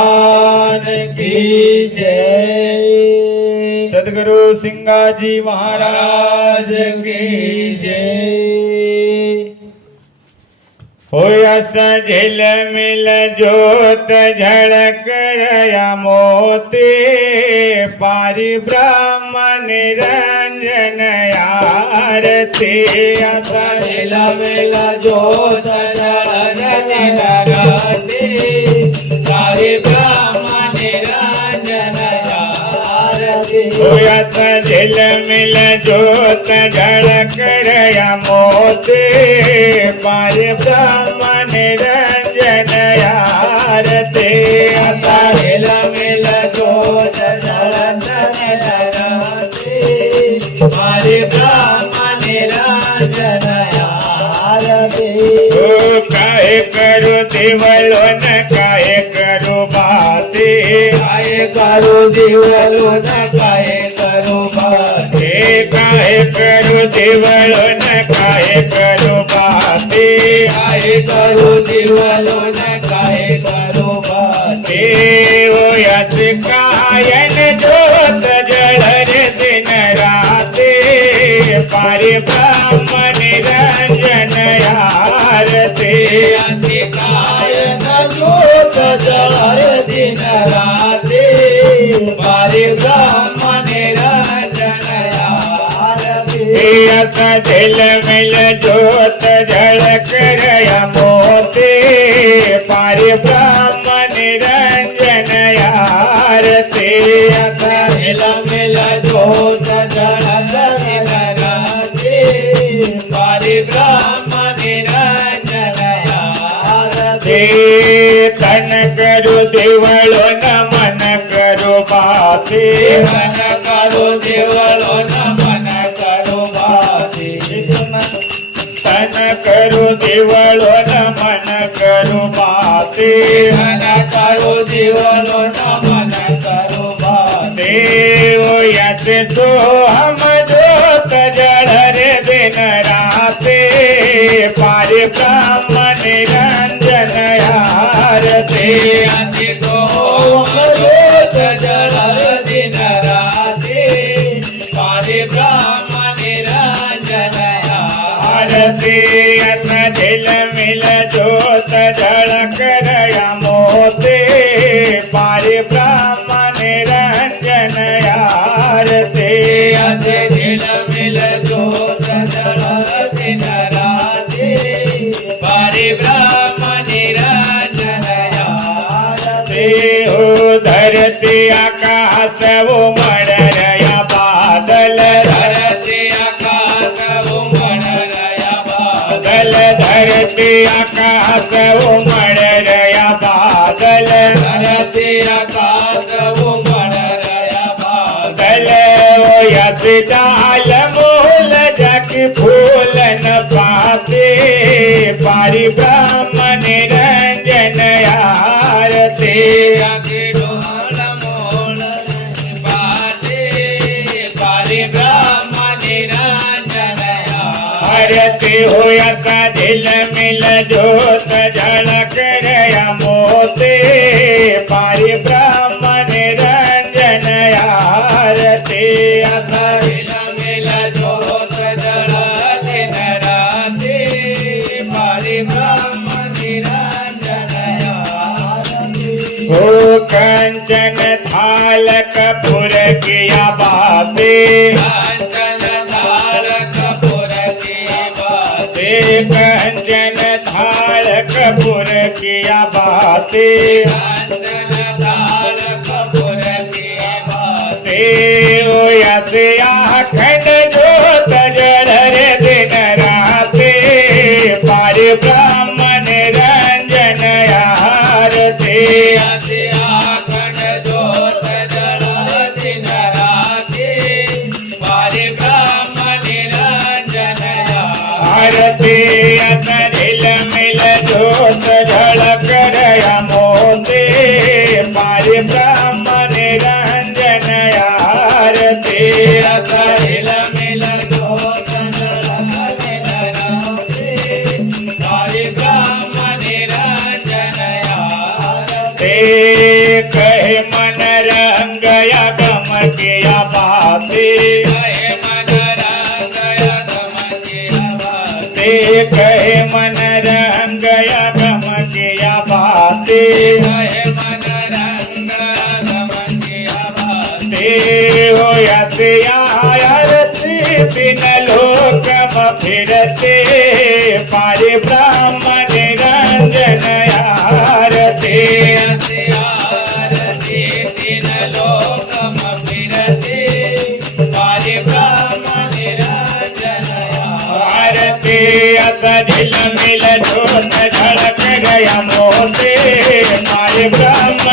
की जय। सद्गुरु सिंगाजी महाराज की जय। होयस झिल मिल जोत झड़क रया मोती पारि ब्रह्म निरंजन आरती। अस झिल मिल जोत झड़क आरती पारि ब्रह्म निरंजन आरती। होयस झिल मिल जोत झड़क रया मोती पारि ब्रह्म निरंजन आरती। अस झिल मिल जोत झड़क आरती पारि ब्रह्म निरंजन आरती। काहे करू दिवलो न काहे करू बाती। काहे करू दिवलो न काहे करू बाती। काहे करू दिवलो न काहे करू बाती। काहे करू दिवलो न काहे करू बाती। यस कायन जोत जड़ रे दिन राते पारि ब्रह्म निरंजन आरती। अति कायन जोत जड़ दिन राते पारि ब्रह्म निरंजन आरती। यस झिल मिल जोत झड़क रया मोती पारि ब्रह्म निरंजन आरती। अस झिल मिल जोत झड़क आरती पारि ब्रह्म निरंजन आरती। तन करू दिवलो न मन करू बाती। मन करू दिवलो न मन करू बाती। तन करू दिवलो न मन करू बाती। मन करू दिवलो न मन करू बाती। यस सो हम जोत जड़ रे दिन राते पारि ब्रह्म निरंजन आरती। अति गोम जोत जड़ दिन राते पारि ब्रह्म निरंजन आरती। यस झिल मिल जोत झड़क रया मोती पारि ब्रह्म निरंजन आरती। अस झिल मिल जोत जड़ दिन राते पारि ब्रह्म निरंजन आरती। हो धरती आकाश उमड़ रया बादल। धरती आकाश उमड़ रया बादल। धरती आकाश उमड़ रया बादल। धरती आकाश उमड़ रया बादल। यस डाल मूल जग फूल न पाते पारि ब्रह्म निरंजन आरती। ढोल मोल पाते पारि ब्रह्म निरंजन आरती। होयस झिल मिल जोत झड़क रया मोती पारि ब्रह्म निरंजन आरती। अस झिल मिल जोत जड़ दिन राते पारि ब्रह्म निरंजन आरती। हो कंचन थाल कपूर किया बाते। कांचन थाल कपूर की बाते। कंचन थाल कपूर किया बाते। कांचन थाल कपूर की बाते। यस आखंड जोत जड़ रे दिन राते पारि ब्रह्म निरंजन आरती। अति आखंड जोत जड़ दिन राते पारि ब्रह्म निरंजन आरती। यस झिल मिल जोत झड़क रया मोती पारि ब्रह्म निरंजन आरती। अस झिल मिल जोत जड़ दिन राते पारि ब्रह्म निरंजन आरती। कहे मन रंग या गम किया बाते कहे मन रंग या गम किया बाते कहे मन रंग या गम किया बाते कहे मन रंग गम किया बाते हो यति आयरती बिन लोक फिरते पारे ब्रह्म निरंजन आरती आरती तीन लोकम फिरते पारे ब्रह्म निरंजन आरती अतदिल मिल जोत झलक गया मोते पारे ब्रह्म